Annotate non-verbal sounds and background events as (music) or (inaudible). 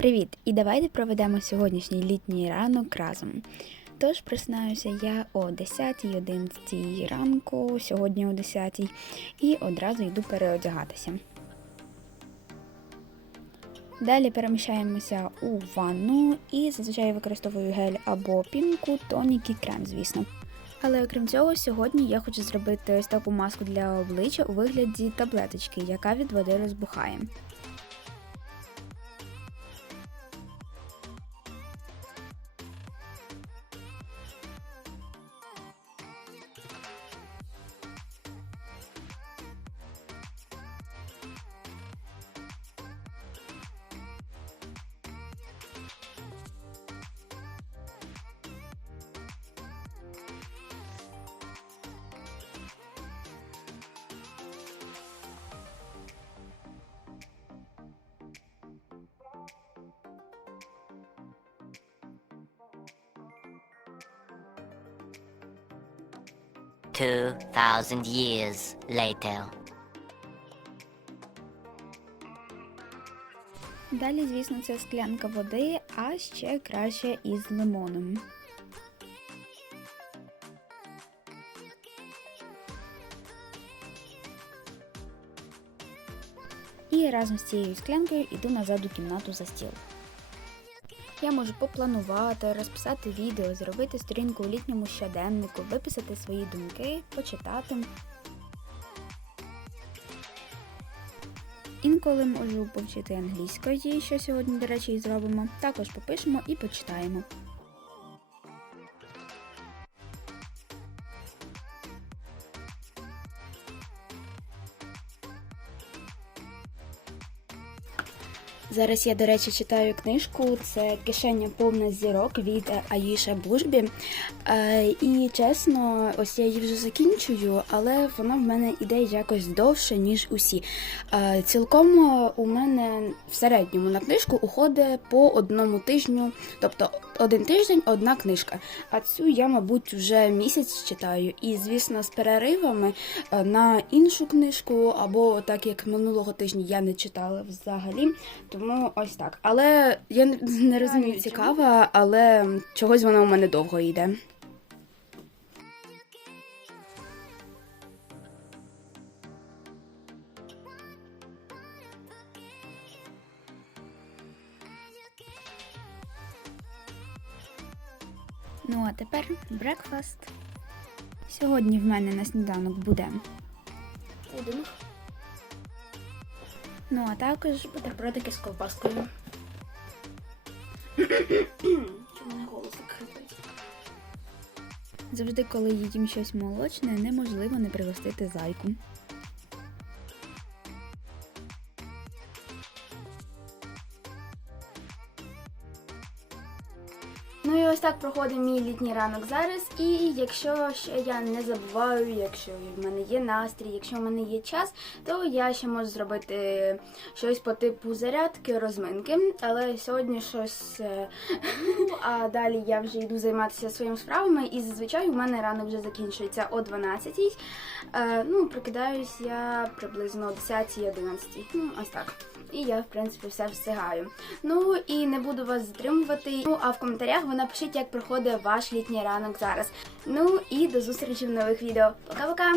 Привіт! І давайте проведемо сьогоднішній літній ранок разом. Тож просинаюся я о 10-11 ранку, сьогодні о 10 і одразу йду переодягатися. Далі переміщаємося у ванну і зазвичай використовую гель або пінку, тонік і крем, звісно. Але окрім цього, сьогодні я хочу зробити ось таку маску для обличчя у вигляді таблеточки, яка від води розбухає. Two thousand years later. Далі, звісно, це склянка води, а ще краще із лимоном. І разом з цією склянкою йду назад у кімнату за стіл. Я можу попланувати, розписати відео, зробити сторінку у літньому щоденнику, виписати свої думки, почитати. Інколи можу повчити англійської, що сьогодні, до речі, і зробимо. Також попишемо і почитаємо. Зараз я, до речі, читаю книжку. Це кишеня повна зірок від Аїша Бужбі. Е, і чесно, ось я її вже закінчую, але вона в мене іде якось довше, ніж усі. Е, цілком у мене в середньому на книжку уходить по одному тижню, тобто один тиждень одна книжка. А цю я, мабуть, вже місяць читаю. І, звісно, з переривами е, на іншу книжку, або так як минулого тижня я не читала взагалі. Тому ось так. Але я не- не розумію, цікава, але чогось вона у мене довго йде. Ну а тепер брекфаст. Сьогодні в мене на сніданок буде пудинг. Ну, а також бутербродики з ковбаскою. Чому не голос так хрипить? Завжди, коли їдім щось молочне, неможливо не пригостити зайку. Ну і ось так проходить мій літній ранок зараз. І якщо ще я не забуваю, якщо в мене є настрій, якщо в мене є час, то я ще можу зробити щось по типу зарядки, розминки. Але сьогодні щось. е, (laughs) А далі я вже йду займатися своїми справами, і зазвичай у мене ранок вже закінчується о 12-й. Е, Ну, прокидаюсь я приблизно о 10-11. Ну, ось так. І я, в принципі, все встигаю. Ну і не буду вас затримувати. Ну а в коментарях ви напишіть, як проходить ваш літній ранок зараз. Ну і до зустрічі в нових відео. Пока-пока!